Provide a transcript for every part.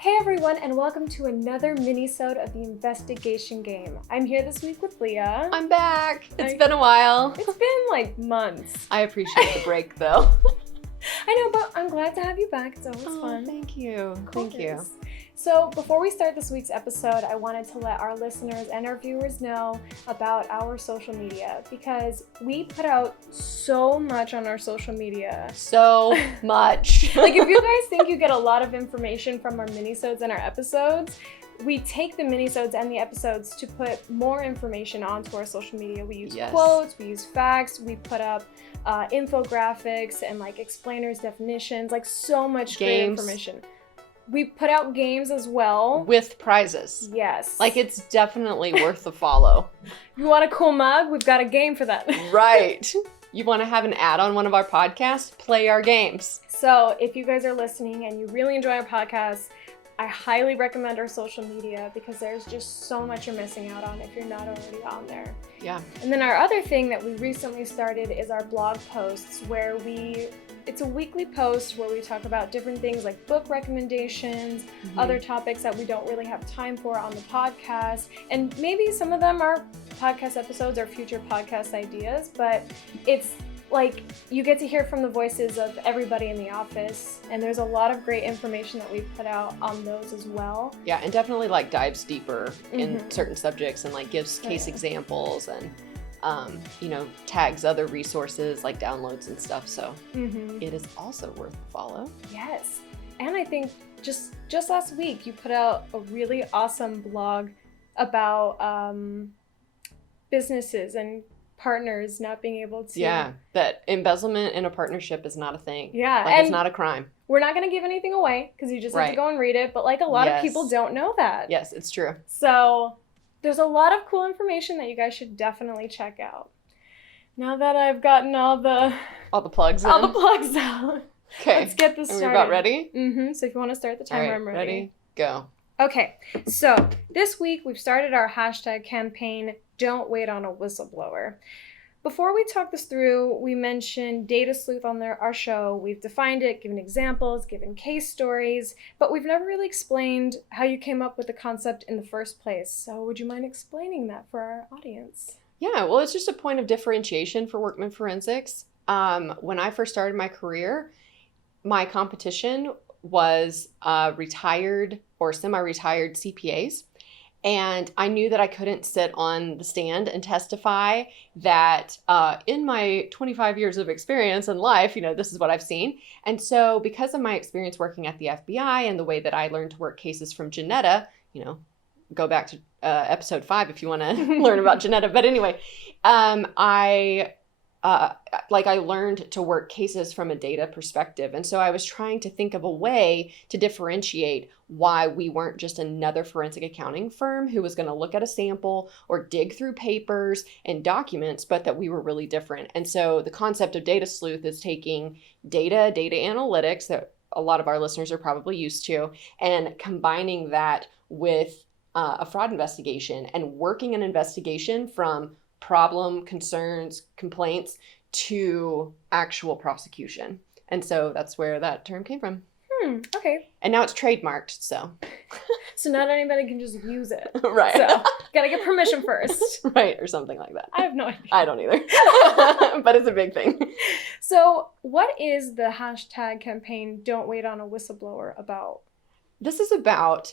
Hey everyone, and welcome to another minisode of the investigation game. I'm here this week with Leah. I'm back. It's been a while. It's been like months. I appreciate the break though. I know, but I'm glad to have you back. It's always fun. Thank you. Thank you. So before we start this week's episode, I wanted to let our listeners and our viewers know about our social media because we put out so much on our social media. So much. Like if you guys think you get a lot of information from our minisodes and our episodes, we take the minisodes and the episodes to put more information onto our social media. We use quotes, we use facts, we put up infographics and like explainers, definitions, like so much great information. We put out games as well. With prizes. Yes. Like it's definitely worth the follow. You want a cool mug? We've got a game for that. Right. You want to have an ad on one of our podcasts? Play our games. So if you guys are listening and you really enjoy our podcast, I highly recommend our social media because there's just so much you're missing out on if you're not already on there. Yeah. And then our other thing that we recently started is our blog posts where it's a weekly post where we talk about different things like book recommendations, other topics that we don't really have time for on the podcast. And maybe some of them are podcast episodes or future podcast ideas, but it's like you get to hear from the voices of everybody in the office, and there's a lot of great information that we've put out on those as well. Yeah, and definitely like dives deeper in certain subjects and like gives case examples and tags other resources like downloads and stuff. So it is also worth a follow. Yes. And I think just last week you put out a really awesome blog about businesses and partners not being able to. Yeah, that embezzlement in a partnership is not a thing. Yeah. Like it's not a crime. We're not going to give anything away because you just have to go and read it. But like a lot of people don't know that. Yes, it's true. So there's a lot of cool information that you guys should definitely check out. Now that I've gotten all the plugs in. out. Okay. Let's get this started. We're about ready? So if you want to start the timer, right, I'm ready. Ready? Go. Okay. So this week we've started our hashtag campaign, Don't Wait on a Whistleblower. Before we talk this through, we mentioned data sleuth on our show. We've defined it, given examples, given case stories, but we've never really explained how you came up with the concept in the first place. So would you mind explaining that for our audience? Yeah, well, it's just a point of differentiation for workman forensics. When I first started my career, my competition was retired or semi-retired CPAs. And I knew that I couldn't sit on the stand and testify that in my 25 years of experience in life, this is what I've seen. And so because of my experience working at the FBI and the way that I learned to work cases from Janetta, go back to episode 5 if you want to learn about Janetta. But anyway, I learned to work cases from a data perspective. And so I was trying to think of a way to differentiate why we weren't just another forensic accounting firm who was going to look at a sample or dig through papers and documents, but that we were really different. And so the concept of data sleuth is taking data analytics that a lot of our listeners are probably used to, and combining that with a fraud investigation and working an investigation from problem, concerns, complaints to actual prosecution. And so that's where that term came from. Okay. And now it's trademarked, so. So not anybody can just use it. Right. So gotta get permission first. Right, or something like that. I have no idea. I don't either. But it's a big thing. So what is the hashtag campaign Don't Wait on a Whistleblower about? This is about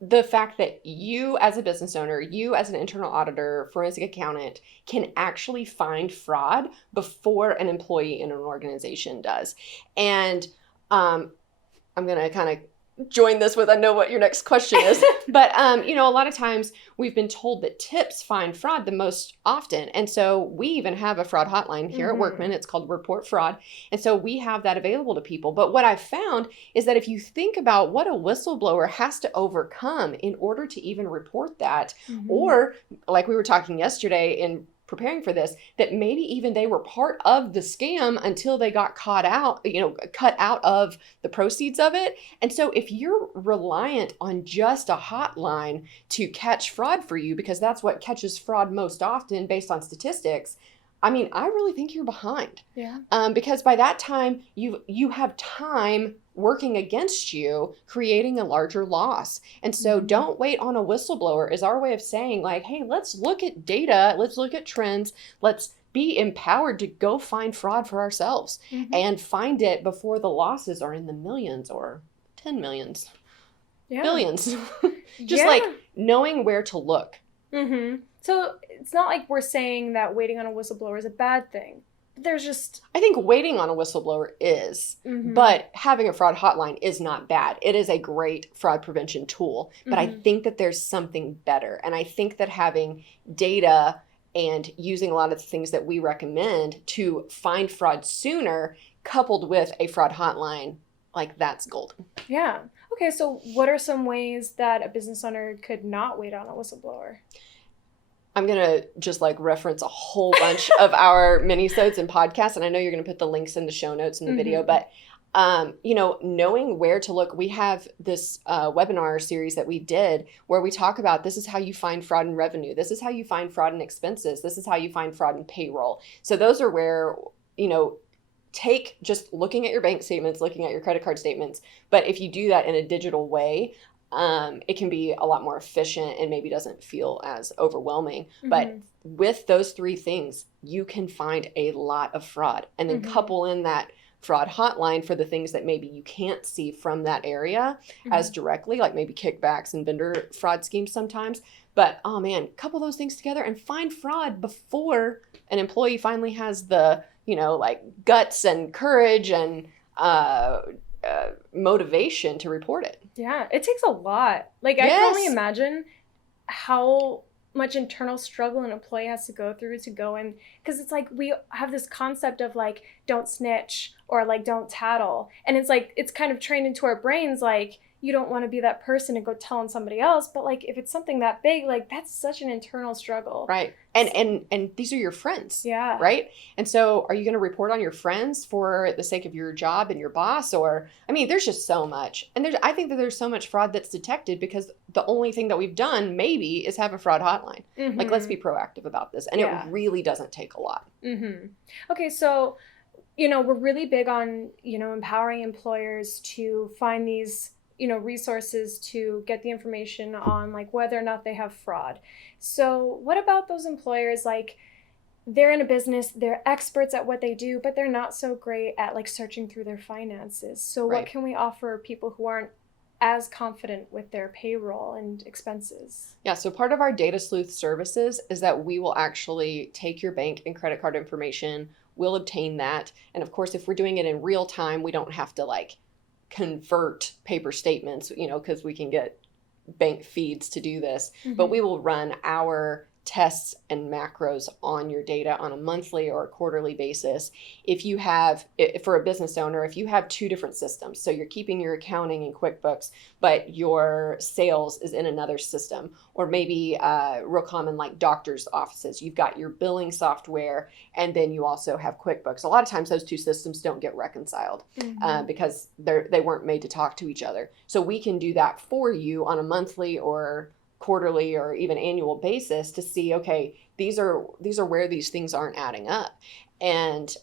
the fact that you as a business owner, you as an internal auditor, forensic accountant, can actually find fraud before an employee in an organization does. And I'm going to kind of join this with, I know what your next question is, but a lot of times we've been told that tips find fraud the most often. And so we even have a fraud hotline here at Workman. It's called Report Fraud. And so we have that available to people. But what I've found is that if you think about what a whistleblower has to overcome in order to even report that, or like we were talking yesterday in preparing for this, that maybe even they were part of the scam until they got cut out of the proceeds of it. And so if you're reliant on just a hotline to catch fraud for you, because that's what catches fraud most often based on statistics, I mean, I really think you're behind. Yeah. Because by that time, you have time working against you, creating a larger loss. And so don't wait on a whistleblower is our way of saying like, hey, let's look at data, let's look at trends, let's be empowered to go find fraud for ourselves and find it before the losses are in the millions or 10 millions, billions. Just like knowing where to look. So it's not like we're saying that waiting on a whistleblower is a bad thing. There's just... I think waiting on a whistleblower is, but having a fraud hotline is not bad. It is a great fraud prevention tool, but I think that there's something better. And I think that having data and using a lot of the things that we recommend to find fraud sooner, coupled with a fraud hotline, like that's golden. Yeah. Okay, so what are some ways that a business owner could not wait on a whistleblower? I'm going to just like reference a whole bunch of our minisodes and podcasts. And I know you're going to put the links in the show notes in the video, but you know, knowing where to look. We have this webinar series that we did where we talk about this is how you find fraud in revenue. This is how you find fraud in expenses. This is how you find fraud in payroll. So those are where, you know, take just looking at your bank statements, looking at your credit card statements. But if you do that in a digital way, it can be a lot more efficient and maybe doesn't feel as overwhelming. But with those three things, you can find a lot of fraud. And then couple in that fraud hotline for the things that maybe you can't see from that area as directly, like maybe kickbacks and vendor fraud schemes sometimes. But, oh man, couple those things together and find fraud before an employee finally has the, you know, like guts and courage and motivation to report it. Yeah, it takes a lot. Like, I can only imagine how much internal struggle an employee has to go through to go in, because it's like we have this concept of like, don't snitch or like, don't tattle. And it's like, it's kind of trained into our brains, like, you don't want to be that person and go tell on somebody else. But like, if it's something that big, like that's such an internal struggle. Right. And these are your friends. Yeah. Right. And so are you going to report on your friends for the sake of your job and your boss? Or, I mean, there's just so much. And I think that there's so much fraud that's detected because the only thing that we've done maybe is have a fraud hotline. Like, let's be proactive about this. And it really doesn't take a lot. Okay. So, you know, we're really big on, you know, empowering employers to find these, you know, resources to get the information on like whether or not they have fraud. So what about those employers, like they're in a business, they're experts at what they do, but they're not so great at like searching through their finances. So what can we offer people who aren't as confident with their payroll and expenses? Yeah, so part of our Data Sleuth services is that we will actually take your bank and credit card information, we'll obtain that. And of course, if we're doing it in real time, we don't have to like convert paper statements, you know, because we can get bank feeds to do this, but we will run our tests and macros on your data on a monthly or a quarterly basis. If you have, for a business owner, if you have two different systems, so you're keeping your accounting in QuickBooks, but your sales is in another system, or maybe real common like doctor's offices, you've got your billing software, and then you also have QuickBooks. A lot of times those two systems don't get reconciled because they weren't made to talk to each other. So we can do that for you on a monthly or quarterly or even annual basis to see, okay, these are where these things aren't adding up and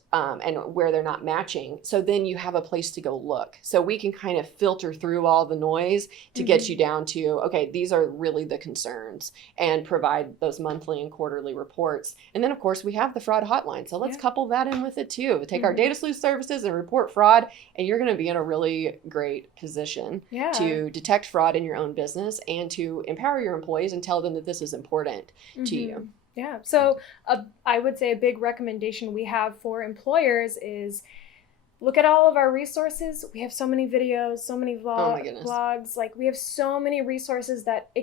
where they're not matching. So then you have a place to go look. So we can kind of filter through all the noise to get you down to, okay, these are really the concerns, and provide those monthly and quarterly reports. And then of course we have the fraud hotline. So let's couple that in with it too. Take our Data Sleuth services and report fraud, and you're going to be in a really great position to detect fraud in your own business and to empower your employees and tell them that this is important to you. Yeah. So I would say a big recommendation we have for employers is look at all of our resources. We have so many videos, so many blogs. Like we have so many resources that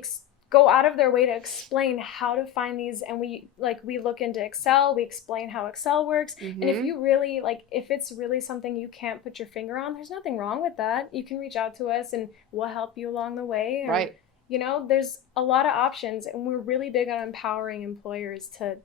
go out of their way to explain how to find these. And we look into Excel. We explain how Excel works. And if you really if it's really something you can't put your finger on, there's nothing wrong with that. You can reach out to us and we'll help you along the way. Right. You know, there's a lot of options, and we're really big on empowering employers to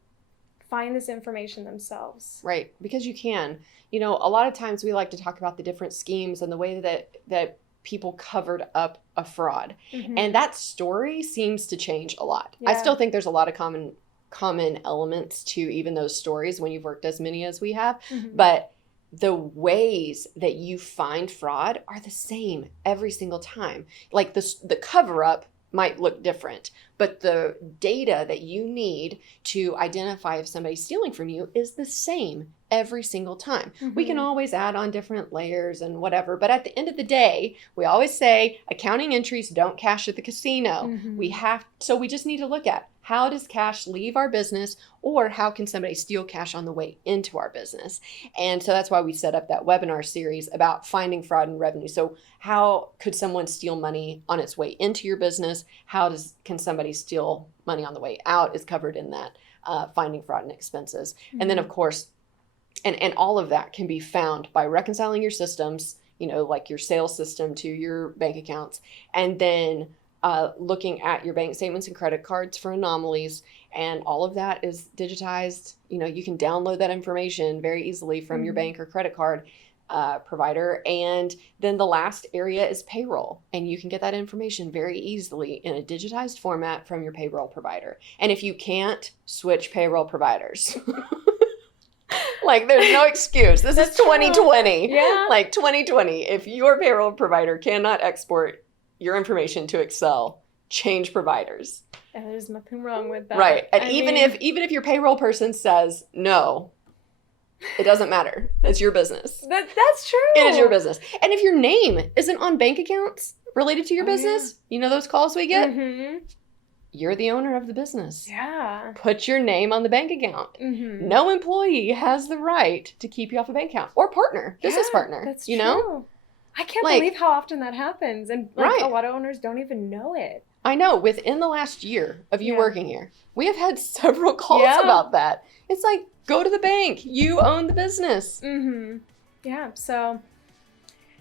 find this information themselves. Right, because you can. You know, a lot of times we like to talk about the different schemes and the way that people covered up a fraud. And that story seems to change a lot. I still think there's a lot of common common elements to even those stories when you've worked as many as we have. Mhm. But the ways that you find fraud are the same every single time. Like the cover up might look different, but the data that you need to identify if somebody's stealing from you is the same every single time. We can Mhm. always add on different layers and whatever, but at the end of the day, we always say accounting entries don't cash at the casino. Mhm. So we just need to look at, how does cash leave our business, or how can somebody steal cash on the way into our business? And so that's why we set up that webinar series about finding fraud in revenue. So how could someone steal money on its way into your business? Can somebody steal money on the way out is covered in that finding fraud and expenses. And then of course, and all of that can be found by reconciling your systems, like your sales system to your bank accounts, and then looking at your bank statements and credit cards for anomalies. And all of that is digitized. You can download that information very easily from your bank or credit card provider. And then the last area is payroll. And you can get that information very easily in a digitized format from your payroll provider. And if you can't, switch payroll providers. Like, there's no excuse. This is 2020. Yeah. Like 2020. If your payroll provider cannot export your information to Excel, change providers. And there's nothing wrong with that. Right. And even if your payroll person says no, it doesn't matter. It's your business. That's true. It is your business. And if your name isn't on bank accounts related to your business, you know those calls we get? Mm-hmm. You're the owner of the business. Yeah. Put your name on the bank account. Mm-hmm. No employee has the right to keep you off a bank account, or partner, business partner. That's true. know? I can't believe how often that happens. And a lot of owners don't even know it. I know. Within the last year of you working here, we have had several calls about that. It's like, go to the bank. You own the business. Mm-hmm. Yeah, so...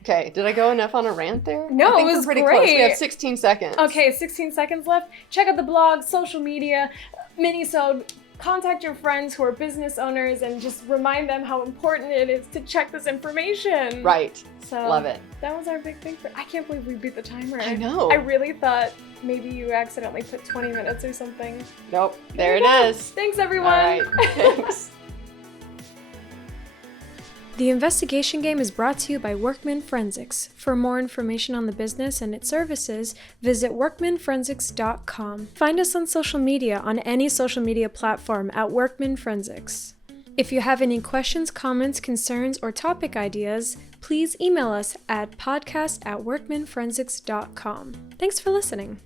Okay, did I go enough on a rant there? No, I think it was we're pretty great. close. We have 16 seconds. Okay, 16 seconds left. Check out the blog, social media, minisode. Contact your friends who are business owners and just remind them how important it is to check this information. Right. So love it. That was our big thing. I can't believe we beat the timer. I know. I really thought maybe you accidentally put 20 minutes or something. Nope. There it is. Thanks, everyone. All right. Thanks. The Investigation Game is brought to you by Workman Forensics. For more information on the business and its services, visit workmanforensics.com. Find us on social media on any social media platform at Workman Forensics. If you have any questions, comments, concerns, or topic ideas, please email us at podcast@workmanforensics.com. Thanks for listening.